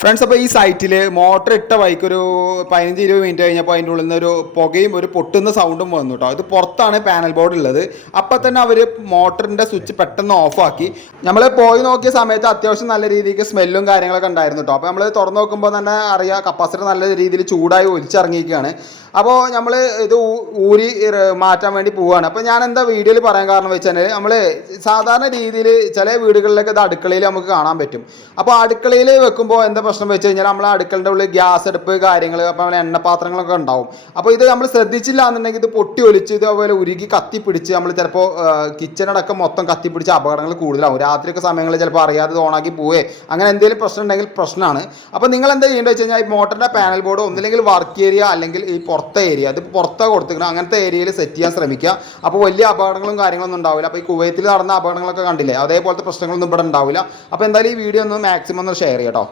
Friends അപ്പോൾ ഈ സൈറ്റിൽ മോട്ടർ ഇട്ട ബൈക്ക് ഒരു പതിനഞ്ച് ഇരുപത് മിനിറ്റ് കഴിഞ്ഞപ്പോൾ അതിന്റെ ഉള്ളിൽ നിന്ന് ഒരു പുകയും ഒരു പൊട്ടുന്ന സൗണ്ടും വന്നു കേട്ടോ ഇത് പുറത്താണ് പാനൽ ബോർഡ് ഉള്ളത്. അപ്പം തന്നെ അവർ മോട്ടറിന്റെ സ്വിച്ച് പെട്ടെന്ന് ഓഫാക്കി നമ്മൾ പോയി നോക്കിയ സമയത്ത് അത്യാവശ്യം നല്ല രീതിക്ക് സ്മെല്ലും കാര്യങ്ങളൊക്കെ ഉണ്ടായിരുന്നു കേട്ടോ അപ്പോൾ നമ്മൾ തുറന്നു നോക്കുമ്പോൾ തന്നെ അറിയാം കപ്പാസിറ്റർ നല്ല രീതിയിൽ ചൂടായി ഒലിച്ചിറങ്ങിയിരിക്കുകയാണ്. അപ്പോൾ നമ്മൾ ഇത് ഊരി മാറ്റാൻ വേണ്ടി പോവുകയാണ് അപ്പോൾ ഞാൻ എന്താ വീഡിയോയിൽ പറയാൻ കാരണം വെച്ചാൽ നമ്മൾ സാധാരണ രീതിയിൽ ചില വീടുകളിലൊക്കെ ഇത് അടുക്കളയിൽ നമുക്ക് കാണാൻ പറ്റും. അപ്പോൾ അടുക്കളയിൽ വെക്കുമ്പോൾ എന്താ പ്രശ്നം വെച്ച് കഴിഞ്ഞാൽ നമ്മൾ അടുക്കളയുടെ ഉള്ളിൽ ഗ്യാസ് അടുപ്പ് കാര്യങ്ങൾ അപ്പോൾ നമ്മൾ എണ്ണപാത്രങ്ങളൊക്കെ ഉണ്ടാവും. അപ്പോൾ ഇത് നമ്മൾ ശ്രദ്ധിച്ചില്ല എന്നുണ്ടെങ്കിൽ ഇത് പൊട്ടി ഒലിച്ച് ഇതേപോലെ ഉരുകി കത്തിപ്പിടിച്ച് നമ്മൾ ചിലപ്പോൾ കിച്ചണടക്കം മൊത്തം കത്തിപ്പിടിച്ച് അപകടങ്ങൾ കൂടുതലാവും. രാത്രിയൊക്കെ സമയങ്ങളിൽ ചിലപ്പോൾ അറിയാതെ ഓണാക്കി പോവേ. അങ്ങനെ എന്തെങ്കിലും പ്രശ്നം ഉണ്ടെങ്കിൽ പ്രശ്നമാണ് അപ്പോൾ നിങ്ങൾ എന്താ ചെയ്യേണ്ടത് വെച്ച് കഴിഞ്ഞാൽ ഈ മോട്ടറിന്റെ പാനൽ ബോർഡ് ഒന്നില്ലെങ്കിൽ വർക്ക് ഏരിയ അല്ലെങ്കിൽ ഈ പുറത്തെ ഏരിയ അത് പുറത്താണ് കൊടുത്തിരിക്കുന്നത് അങ്ങനത്തെ ഏരിയയിൽ സെറ്റ് ചെയ്യാൻ ശ്രമിക്കുക. അപ്പോൾ വലിയ അപകടങ്ങളും കാര്യങ്ങളൊന്നും ഉണ്ടാവില്ല. അപ്പോൾ ഈ കുവൈത്തിൽ നടന്ന അപകടങ്ങളൊക്കെ കണ്ടില്ലേ? അതേപോലത്തെ പ്രശ്നങ്ങളൊന്നും ഇവിടെ ഉണ്ടാവില്ല. അപ്പോൾ എന്തായാലും ഈ വീഡിയോ ഒന്ന് മാക്സിമം ഒന്ന് ഷെയർ ചെയ്യാം കേട്ടോ